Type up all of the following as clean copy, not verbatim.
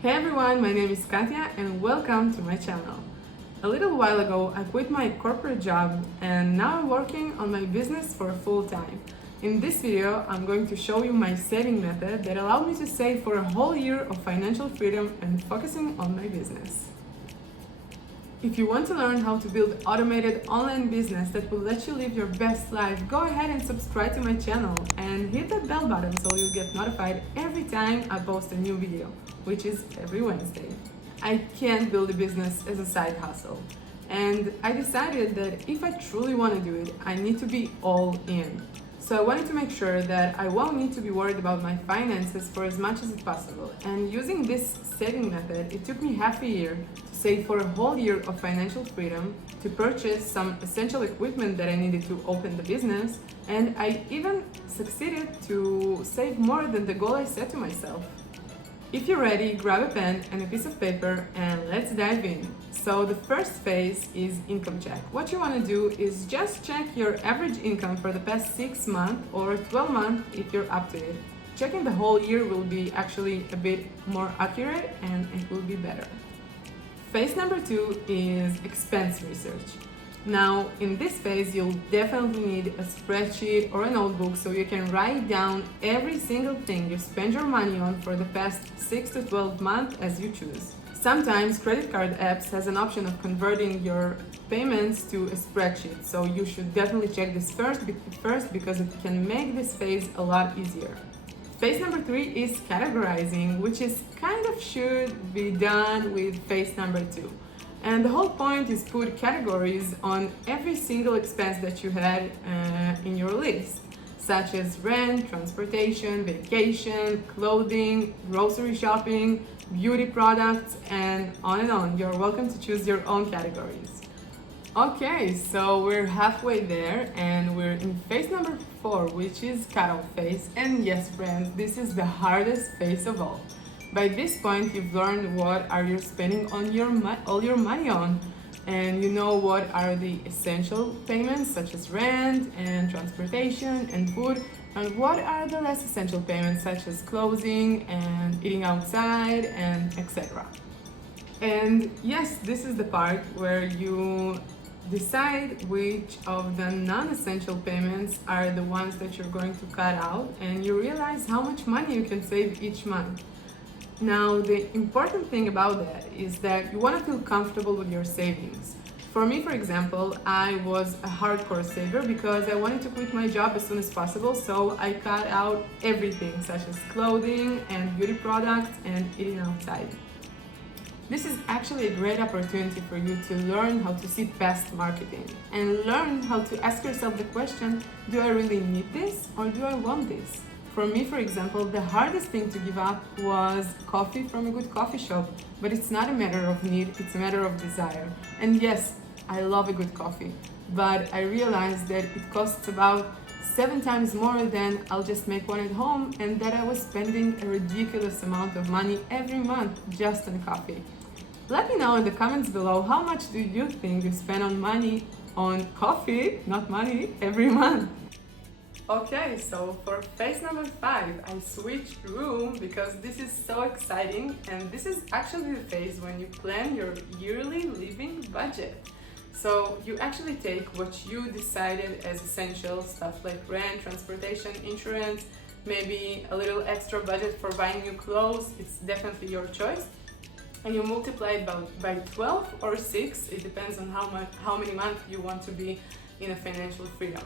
Hey everyone, my name is Katya and welcome to my channel. A little while ago, I quit my corporate job and now I'm working on my business for full time. In this video, I'm going to show you my saving method that allowed me to save for a whole year of financial freedom and focusing on my business. If you want to learn how to build automated online business that will let you live your best life, go ahead and subscribe to my channel and hit that bell button so you'll get notified every time I post a new video, which is every Wednesday. I can't build a business as a side hustle, and I decided that if I truly want to do it, I need to be all in. So I wanted to make sure that I won't need to be worried about my finances for as much as possible. And using this saving method, it took me half a year to save for a whole year of financial freedom, to purchase some essential equipment that I needed to open the business, and I even succeeded to save more than the goal I set to myself. If you're ready, grab a pen and a piece of paper and let's dive in. So the first phase is income check. What you want to do is just check your average income for the past 6 months or 12 months if you're up to it. Checking the whole year will be actually a bit more accurate and it will be better. Phase number 2 is expense research. Now, in this phase, you'll definitely need a spreadsheet or a notebook so you can write down every single thing you spend your money on for the past 6 to 12 months as you choose. Sometimes credit card apps has an option of converting your payments to a spreadsheet, so you should definitely check this first because it can make this phase a lot easier. Phase number 3 is categorizing, which is kind of should be done with phase number 2. And the whole point is put categories on every single expense that you had in your list, such as rent, transportation, vacation, clothing, grocery shopping, beauty products, and on and on. You're welcome to choose your own categories. Okay, so we're halfway there and we're in phase number 4, which is cutoff phase. And yes, friends, this is the hardest phase of all. By this point, you've learned what are you spending on all your money on, and you know what are the essential payments such as rent and transportation and food, and what are the less essential payments such as clothing and eating outside and etc. And yes, this is the part where you decide which of the non-essential payments are the ones that you're going to cut out, and you realize how much money you can save each month. Now, the important thing about that is that you want to feel comfortable with your savings. For me, for example, I was a hardcore saver because I wanted to quit my job as soon as possible, so I cut out everything such as clothing and beauty products and eating outside. This is actually a great opportunity for you to learn how to see past marketing and learn how to ask yourself the question, do I really need this or do I want this? For me, for example, the hardest thing to give up was coffee from a good coffee shop, but it's not a matter of need, it's a matter of desire. And yes, I love a good coffee, but I realized that it costs about 7 times more than I'll just make one at home, and that I was spending a ridiculous amount of money every month just on coffee. Let me know in the comments below how much do you think you spend on coffee, not money, every month. Okay, so for phase number 5, I switched room because this is so exciting, and this is actually the phase when you plan your yearly living budget. So you actually take what you decided as essential stuff like rent, transportation, insurance, maybe a little extra budget for buying new clothes, it's definitely your choice, and you multiply it by 12 or 6, it depends on how many months you want to be in a financial freedom.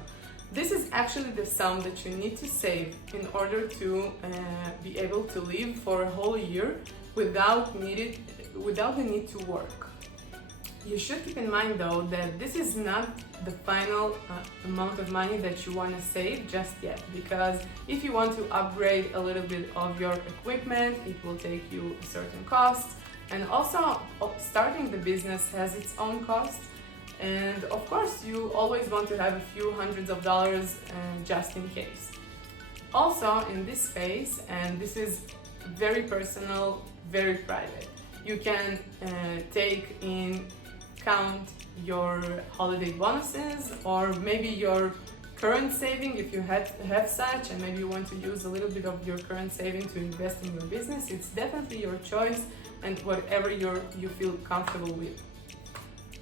This is actually the sum that you need to save in order to be able to live for a whole year without the need to work. You should keep in mind though that this is not the final amount of money that you want to save just yet, because if you want to upgrade a little bit of your equipment, it will take you certain costs, and also starting the business has its own costs. And of course, you always want to have a few hundreds of dollars just in case. Also, in this phase, and this is very personal, very private, you can take in count your holiday bonuses or maybe your current saving, if you have such, and maybe you want to use a little bit of your current saving to invest in your business, it's definitely your choice and whatever you feel comfortable with.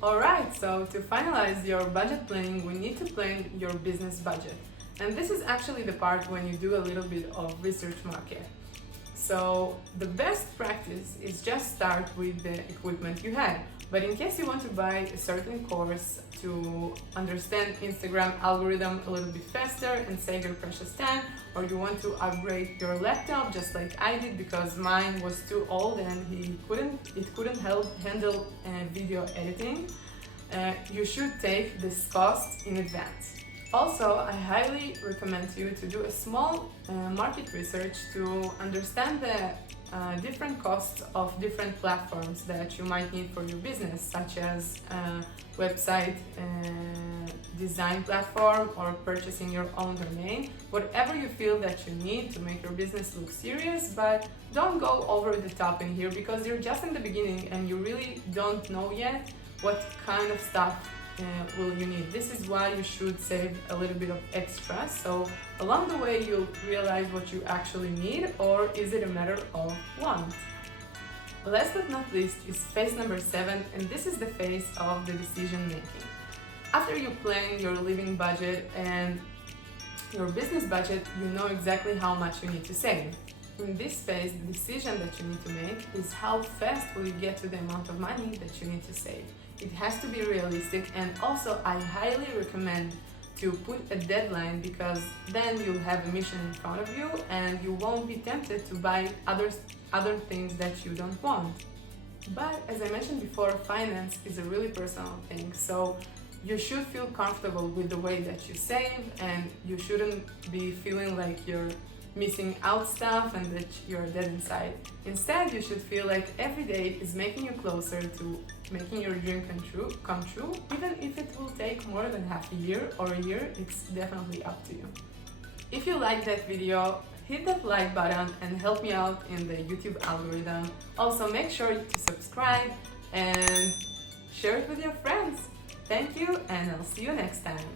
Alright, so to finalize your budget planning, we need to plan your business budget. And this is actually the part when you do a little bit of research market. So the best practice is just start with the equipment you have. But in case you want to buy a certain course to understand Instagram algorithm a little bit faster and save your precious time, or you want to upgrade your laptop just like I did because mine was too old and it couldn't handle video editing, you should take this cost in advance. Also, I highly recommend you to do a small market research to understand the different costs of different platforms that you might need for your business, such as website design platform or purchasing your own domain, whatever you feel that you need to make your business look serious. But don't go over the top in here because you're just in the beginning and you really don't know yet what kind of stuff will you need. This is why you should save a little bit of extra, so along the way you'll realize what you actually need, or is it a matter of want. Last but not least is phase number 7, and this is the phase of the decision making. After you plan your living budget and your business budget, you know exactly how much you need to save. In this phase, the decision that you need to make is how fast will you get to the amount of money that you need to save. It has to be realistic, and also I highly recommend to put a deadline because then you'll have a mission in front of you and you won't be tempted to buy other things that you don't want. But as I mentioned before, finance is a really personal thing, so you should feel comfortable with the way that you save, and you shouldn't be feeling like you're missing out stuff and that you're dead inside. Instead, you should feel like every day is making you closer to making your dream come true. Even if it will take more than half a year or a year, it's definitely up to you. If you like that video, hit that like button and help me out in the YouTube algorithm. Also, make sure to subscribe and share it with your friends. Thank you, and I'll see you next time.